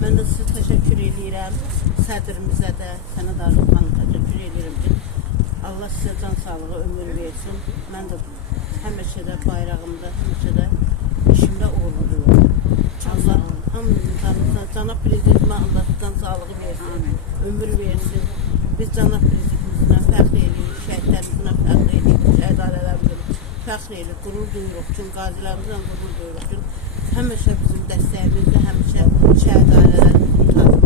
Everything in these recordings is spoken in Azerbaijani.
Mən də sizə təşəkkür edirəm. Sədrimizə də, Sənət Arzuxan'a təşəkkür edirəm ki, Allah sizə can sağlığı, ömür versin. Mən də həmişə də bayrağımda, həmişə də işimdə uğurluyum. Allah hamımızdan, cənab prezidentimə Allah can sağlığı versin, ömür versin. Biz cənab prezidentimizlə fəxr edirik, şəhidlərimizlə fəxr edirik, şəhid ailərimizlə fəxr edirik, qürur duyuruq ki, qazilərimizlə qürur duyuruq ki, həmişə bizim dəstəyimizdə, həmişə şəhid ailələrimiz sağ olun.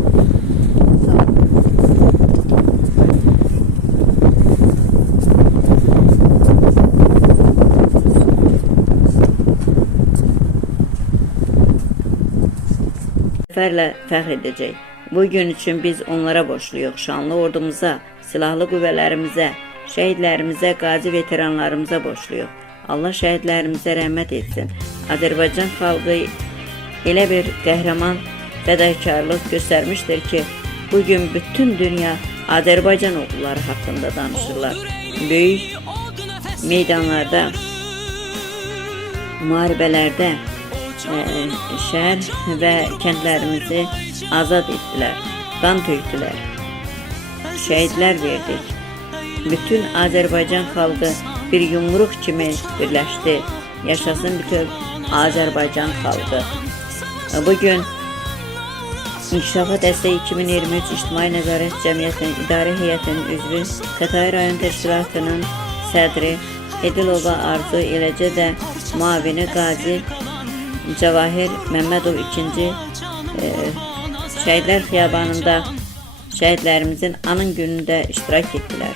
Zəfərlə fəxr edəcək. Bu gün üçün biz onlara borçluyuq. Şanlı ordumuza, silahlı qüvvələrimizə, şəhidlərimizə, qazi veteranlarımıza borçluyuq. Allah şəhidlərimizə rəhmət etsin. Azərbaycan xalqı elə bir qəhrəman fədakarlıq göstərmişdir ki, bugün bütün dünya Azərbaycan oğulları haqqında danışırlar. Böyük meydanlarda, müharibələrdə şəhər və kəndlərimizi azad etdilər, qan tökdülər, şəhidlər verdik. Bütün Azərbaycan xalqı bir yumruq kimi birləşdi. Yaşasın bütün Azərbaycan xalqı. Bugün İnkişafa Dəstək 2023 İctimai Nəzarət Cəmiyyətinin İdarə Heyətinin üzvü, Xətai rayon təşkilatının sədri Edilova Arzu, eləcə də müavini qazi Cavahir Məmmədov ikinci Şəhidlər Xiyabanında şəhidlərimizin anım günündə iştirak etdilər.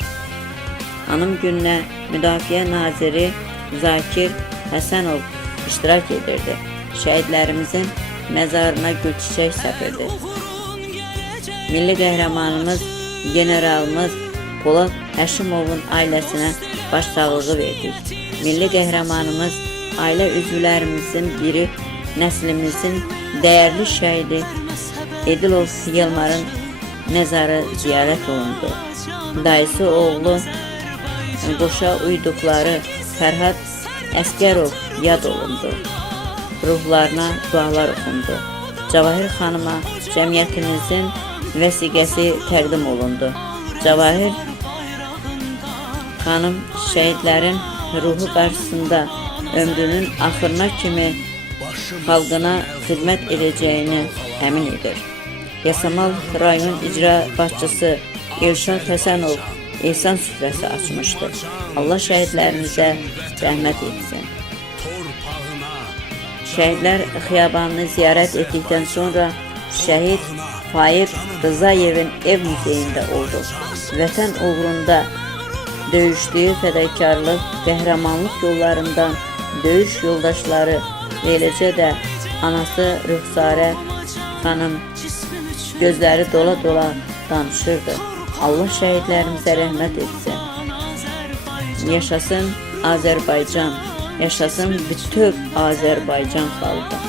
Anım gününə Müdafiə Naziri Zakir Həsənov iştirak edirdi. Şəhidlərimizin məzarına gül çiçək səpirdi. Milli qəhrəmanımız, generalımız Polad Həşimovun ailəsinə başsağlığı verdik. Milli qəhrəmanımız, ailə üzvlərimizin biri, nəslimizin dəyərli şəhidi Edilov Yılmarın məzarı ziyarət olundu. Dayısı oğlu qoşa uyduqları Fərhad Əskərov yad olundu. Ruhlarına dualar oxundu. Cavahir xanıma cəmiyyətimizin vəsiqəsi təqdim olundu. Cavahir xanım şəhidlərin ruhu qarşısında ömrünün axırına kimi xalqına xidmət edəcəyini əmin edir. Yasamal rayon icra başçısı Elşad Həsənov ehsan süfrəsi açmışdır. Allah şəhidlərimizə rəhmət etsin. Şəhidlər Xiyabanını ziyarət etdikdən sonra şəhid Faiq Rızayevin ev muzeyində oldu. Vətən uğrunda döyüşdüyü fədakarlıq, qəhrəmanlıq yollarından döyüş yoldaşları, eləcə də anası Rüxsarə xanım gözləri dola-dola danışırdı. Allah şəhidlərimizə rəhmət etsin. Yaşasın Azərbaycan, yaşasın bütün Azərbaycan xalqı.